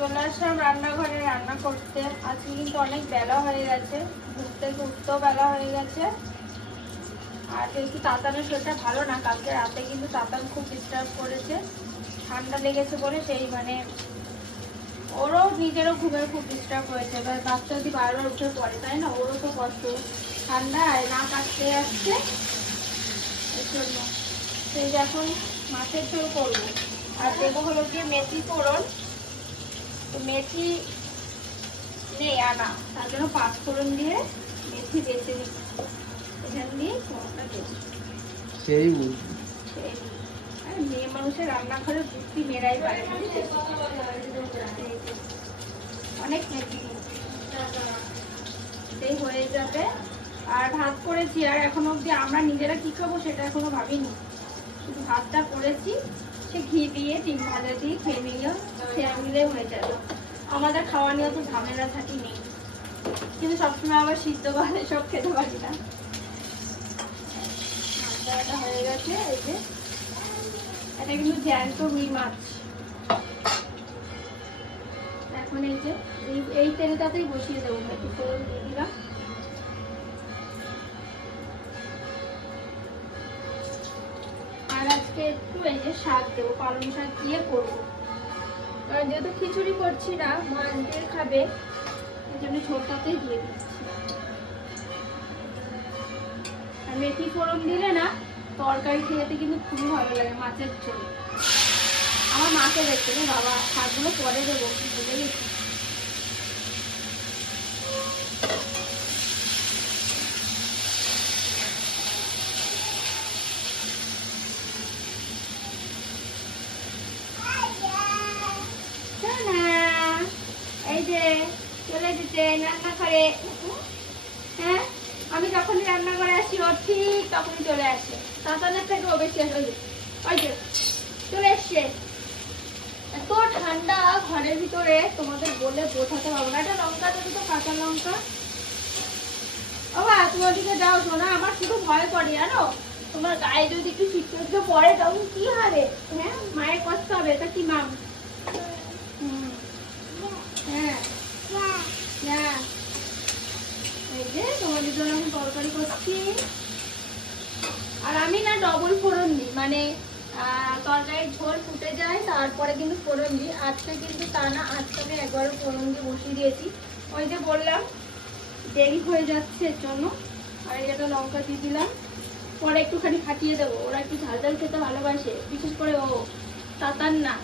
চলে আসলাম রান্নাঘরে রান্না করতে। আজকে কিন্তু অনেক বেলা হয়ে গেছে, ঘুরতেও বেলা হয়ে গেছে। আর যেহেতু তাতানের শরীরটা ভালো না, কালকে রাতে কিন্তু তাতান খুব ডিস্টার্ব করেছে, ঠান্ডা লেগেছে বলে। সেই মানে ওরও নিজেরও ঘুমের খুব ডিস্টার্ব হয়েছে। এবার বাচ্চা যদি বারবার উঠে পড়ে, তাই না, ওরও তো কষ্ট, ঠান্ডায় না কাটতে যাচ্ছে। এর জন্য সেই যে এখন মাছের ঝোল করবো, আর দেবো হলো গিয়ে মেথি ফোড়ন। তো মেথি নেই আনা, তার জন্য 5 ফোড়ন দিয়ে মেথি বেছে নিচ্ছি। এখান দিয়ে ফোড়নটা দেবো। সেই মেয়ে মানুষের রান্নাঘরে বুদ্ধি মেরাই পারে, অনেক মেথি সেই হয়ে যাবে। আর ভাত করেছি, আর এখনো অব্দি আমরা নিজেরা কি খাবো সেটা এখনো ভাবিনি, শুধু ভাতটা করেছি। সে ঘি দিয়ে ডিম ভাজা দিয়ে খেয়ে নিলে হয়ে যাবে। আমাদের খাওয়া নিয়ে তো ঝামেলা থাকি নেই, কিন্তু সবসময় আবার সিদ্ধ ভালো সব খেতে পারি না। মাছটা হয়ে গেছে। এই যে এটা কিন্তু জ্যান্ত রুই মাছ। এখন এই যে এই তেলটাতেই বসিয়ে দেবো, একটু ফোড়ন দিয়ে দিলাম। আর আজকে একটু এই যে শাক দেবো, পালং শাক দিয়ে করবো। কারণ যেহেতু খিচুড়ি করছি না, মা আন্টির খাবে, এই জন্য ঝোলটাতেই দিয়ে দিচ্ছি। আর মেথি ফোড়ন দিলে না তরকারি খেতে কিন্তু খুবই ভালো লাগে, মাছের ঝোল। আমার মাকে দেখতে না বাবা, শাকগুলো পরে দেবো, ভুলে গেছি। এই যে চলে যেতে রান্না করে। হ্যাঁ, আমি যখনই রান্না করে আসি ও ঠিক তখনই চলে আসে। তাতানের থেকে ও বেশি আসে। ওই যে চলে এসছে। এত ঠান্ডা ঘরের ভিতরে, তোমাদের বলে বোঝাতে পারবো না। এটা লঙ্কা দেবে তো, কাঁচা লঙ্কা। বাবা তুমি ওদিকে যাও, শোনা আমার শুধু ভয় করে জানো, তোমার গায়ে যদি একটু শীত পড়ে তখন কি হবে। হ্যাঁ, মায়ের কষ্ট হবে। এটা কি মাম? হ্যাঁ, এই যে তোমাদের জন্য আমি তরকারি করছি। আর আমি না ডবল ফোড়ন দিই, মানে তরকারির ঝোল ফুটে যায় তারপরে কিন্তু ফোড়ন দিই। আজকে কিন্তু তা না, আজকে আমি একবারও ফোড়ন দিয়ে বসিয়ে দিয়েছি। ওই যে বললাম দেরি হয়ে যাচ্ছে এর জন্য। আর এটা লঙ্কা দিয়ে দিলাম, পরে একটুখানি ফাটিয়ে দেবো। ওরা একটু ঝাল ঝাল খেতে ভালোবাসে, বিশেষ করে ও, তাতান না।